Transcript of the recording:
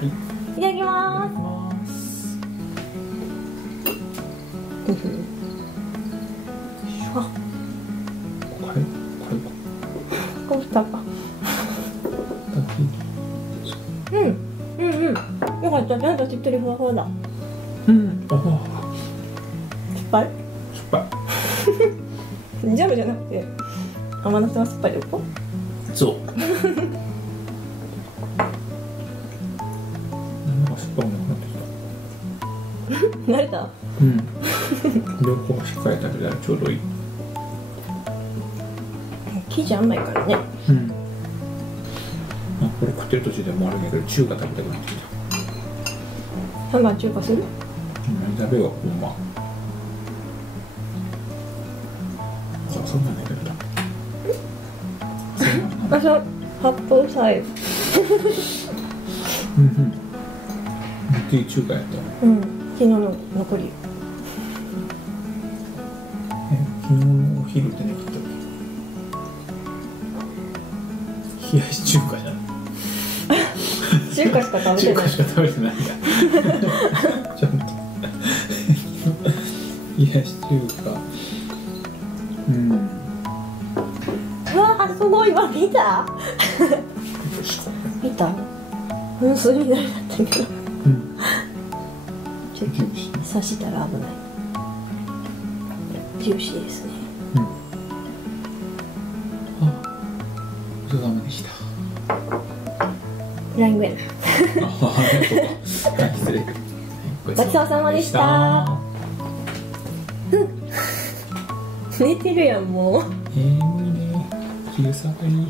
はい。いただきまただきます。あ、こうしたか。よかった、ちゃんとしっとりふわふわだ。うん。おお。酸っぱい。酸っぱい。ジャムじゃなくて甘夏が酸っぱいってこそう。なんか酸っぱくなくなってきと慣れた。た。うん。両方しっかり食べたらちょうどいい。生地甘いからね。うん。あ、これ食ってる途中でもあるんやけど、中華食べたくなってきた。ハンバー中華する？何食べよう、ほんま。そんなんだけど。あ、そう、八宝菜。うんうん。めっちゃいい中華やった。うん、昨日の残り。昨日のお昼って何食ったっけ？冷やし中華じゃない？中華しか食べてない。中華しか食べてないんだ。ちゃんと冷やし中華。うん。うわー、すごい、今見た？見た？うん、それみたいだったけど。うん。ちょっと刺したら危ない。ジューシーですね。うん。あ、ごちそうさまでした。ライングやな。失礼。ごちそうさまでした。寝てるやんもう。無理ね。昼下がり。